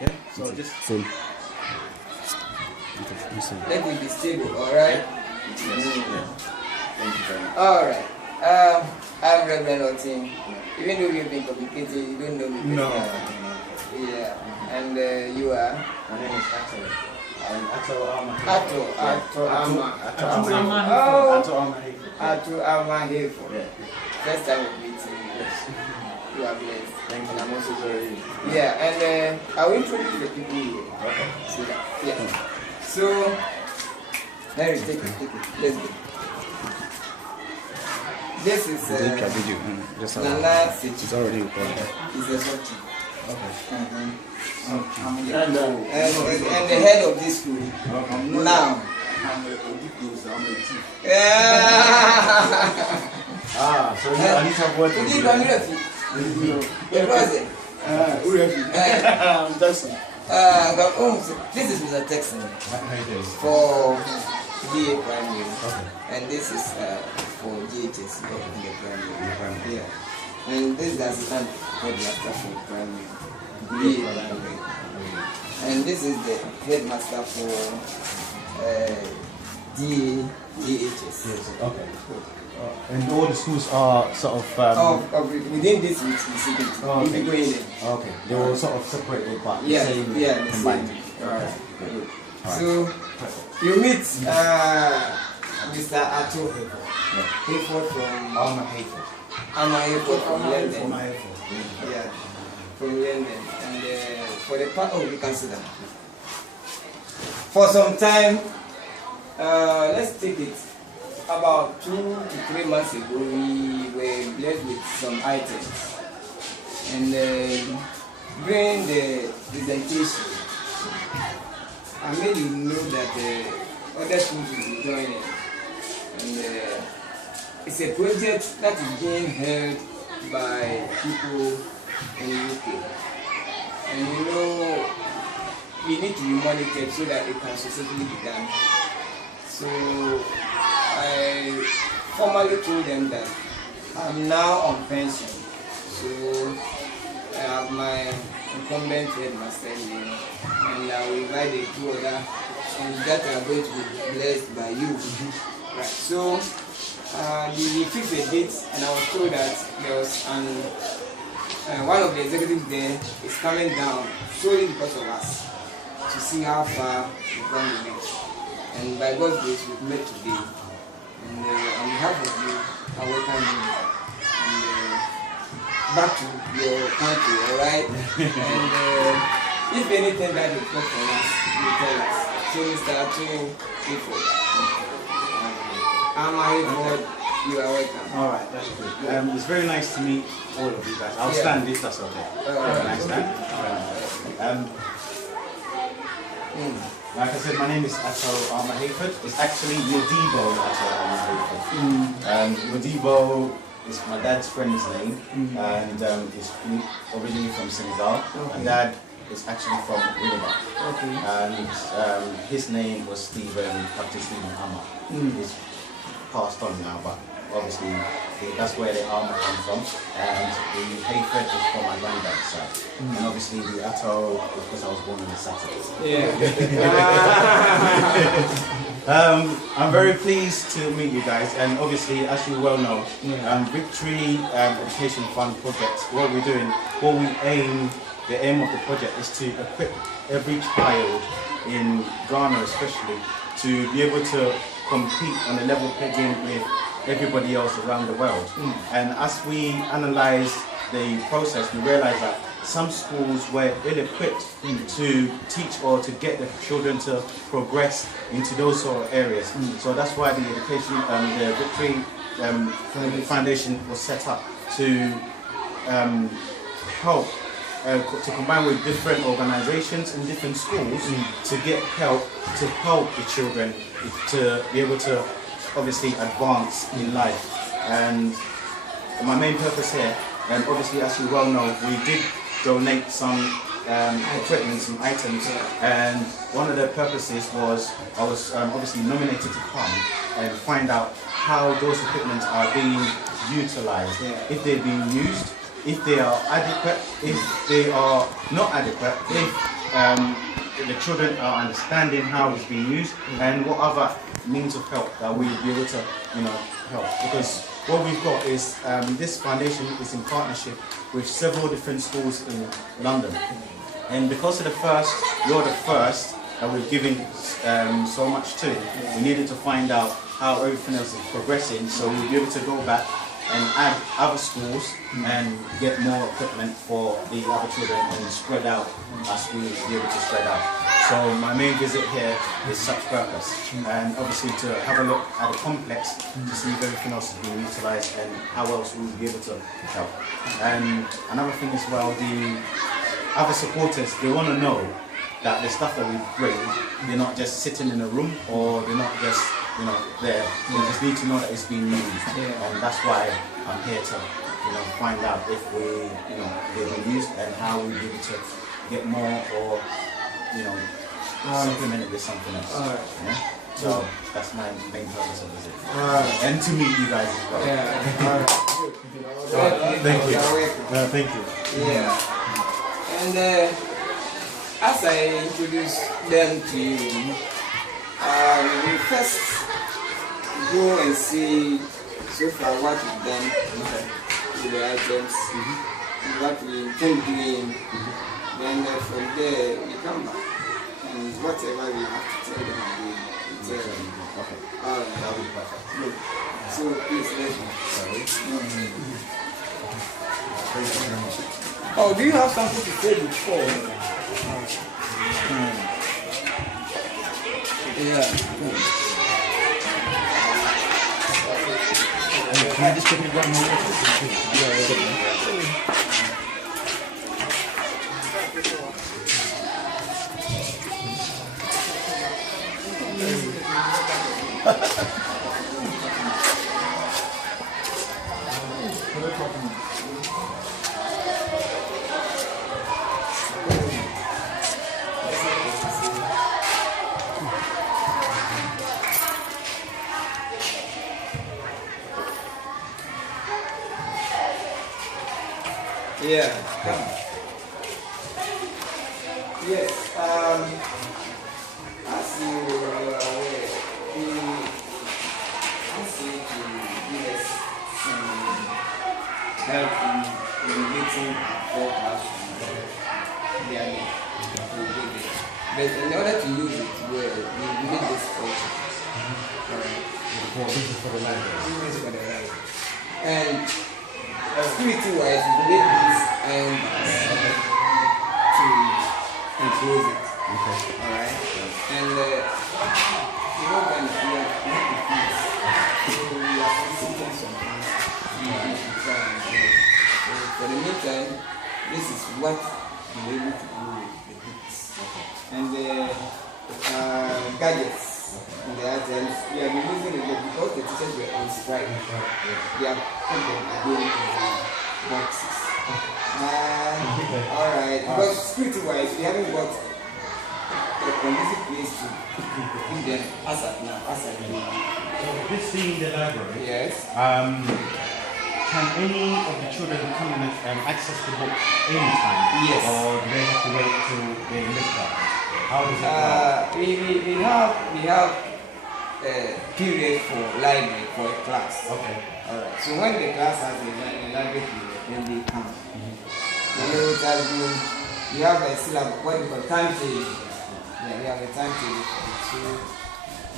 Yeah. So just full. Let it be stable, alright? yes. Yeah. Thank you very much. Alright. I'm Reverend Otin. Even though you've been complicated, you don't know me. No. Yeah. And you are? My name is Ato. Ato Ama. Ato Ama Hayford. Yeah. First time we meet you. Yes. You are blessed. Thank you. And I'm also very. Yeah, and I will introduce the people here. Okay. See that? Yeah. So, Harry, take it. Let's go. This is Nana City. It's already recorded. It's a something. Okay. And the head of this school. Now. I'm a chief. So I need to have work with you. The president. Jackson. This is Mr. Texan How you doing? for VA primary. Okay. And this is for GHS in the primary. Yeah. And this is the assistant headmaster for primary. VA primary. And this is the headmaster for DHS. Okay. And all the schools are sort of within this week's secret. Oh, If you go in there. okay. They were sort of separated, but Yeah, the same the combined. same. Alright. Good. Alright. So you meet Mr. Ato Hayford from Hayford. Hayford from London. Hayford. Yeah, from London. And for the part of you can sit down. For some time, let's take it. About 2 to 3 months ago, we were blessed with some items. And during the presentation, I made you know that other schools will be joining. And it's a project that is being held by people in the UK. And you know, we need to be monitored so that it can successfully be done. So I formally told them that I'm now on pension. So I have my incumbent headmaster here, and I will invite the 2 other schools that are going to be blessed by you. Right. So we fixed the date, and I was told that there was one of the executives there is coming down solely because of us to see how far we've gone with it. And by God's grace, we've met today. And on behalf of you, I welcome you. And back to your country, alright? And if anything that you got from us, you tell us. So Mr. Ato Hayford. I'm Hayford. You are welcome. Alright, that's good. It's very nice to meet all of you guys. I'll stand if that's okay. Nice stand. Like I said, my name is Ato Hayford. It's actually Modibo Ato Hayford. Modibo is my dad's friend's name, and is originally from Senegal. My dad is actually from Winneba. And his name was Captain Stephen Ama. He's passed on now, but obviously that's where the Ama come from, and the Hayford is from my granddad's side. And obviously the Ato, because I was born on a Saturday. I'm very pleased to meet you guys, and obviously, as you well know, Victory Education Fund project, what we're doing, the aim of the project is to equip every child in Ghana especially to be able to compete on a level playing with everybody else around the world. And as we analyze the process, we realize that some schools were ill-equipped to teach or to get the children to progress into those sort of areas. So that's why the the Victory Foundation was set up to help, to combine with different organizations and different schools to get help to help the children to be able to obviously advance in life. And my main purpose here, and obviously as you well know, we did donate some equipment, some items, and one of the purposes was I was obviously nominated to come and find out how those equipment are being utilized, if they're being used, if they are adequate, if they are not adequate, if the children are understanding how it's being used and what other means of help that we will be able to, help. Because what we've got is this foundation is in partnership with several different schools in London. And because you're the first that we're giving so much to, we needed to find out how everything else is progressing, so we'll be able to go back and add other schools and get more equipment for the other children and spread out as we be able to spread out. So my main visit here is such purpose, and obviously to have a look at the complex to see if everything else is being utilised and how else we'll be able to help. And another thing as well, the other supporters, they want to know that the stuff that we bring, they're not just sitting in a room or they're not just there. We just need to know that it's being used, and that's why I'm here to, find out if they've been used and how we'll be able to get more or, supplement it with something else. Yeah? So that's my main purpose of visit, and to meet you guys as well. Thank you. Thank you. Yeah, and as I introduce them to you, we first go and see so far what we've done with the items, what we intend doing. Then from there we come back and whatever we have to tell them again, we tell them. Okay. Alright. That will be perfect. Look, so please let me. Oh, do you have something to say before? Yeah. Can I just give me one more? Yeah, come. Yes, as you are aware, we asked you to give us some help in getting our forecast yearly. But in order to use it well, we need this culture. This is for the library. This is for the library. And security-wise, we need this and to enclose it. Okay. Alright? And you know when we are not the fees, so we are soliciting some funds to try and do it. So for the meantime, this is what we're able to do with the books. And the gadgets. In the items, we have been using it because the teachers were on strike. They have put them again in the boxes. Alright, because security-wise, we haven't got a conducive place to keep them as at now. This thing in the library. Yes. Can any of the children come and access the book anytime? Yes. Or do they have to wait till they list up? How does it work? We have a period for library for a class. Okay. Alright. So when the class has a library period, then they come. So we have a syllabus, what we call timetable. Yeah, we have a timetable for it. So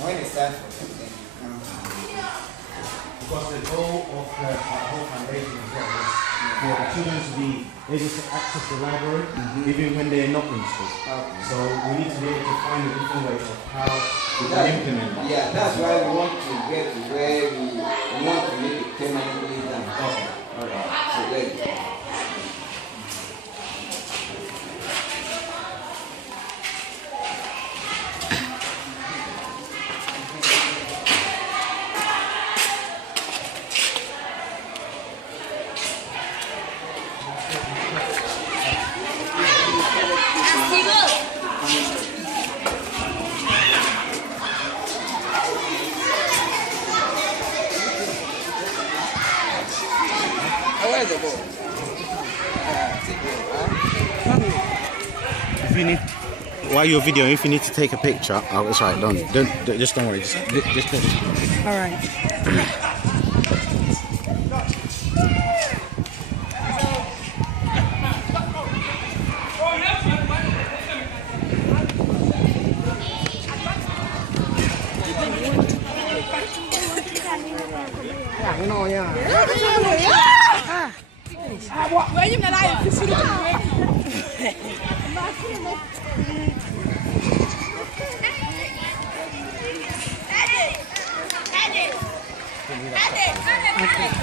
when it's time for them, then they come. Because the goal of the whole foundation as well is for the children to be able to access the library even when they're not in school. Okay. So we need to be able to find a different way of how we can implement that. Yeah, that's why we want to get to where we want to make it permanently done. Okay. Alright. So there you go. Where's the ball? you need, while you're videoing, if you need to take a picture, oh, it's right. Don't worry. Just. All right. Okay.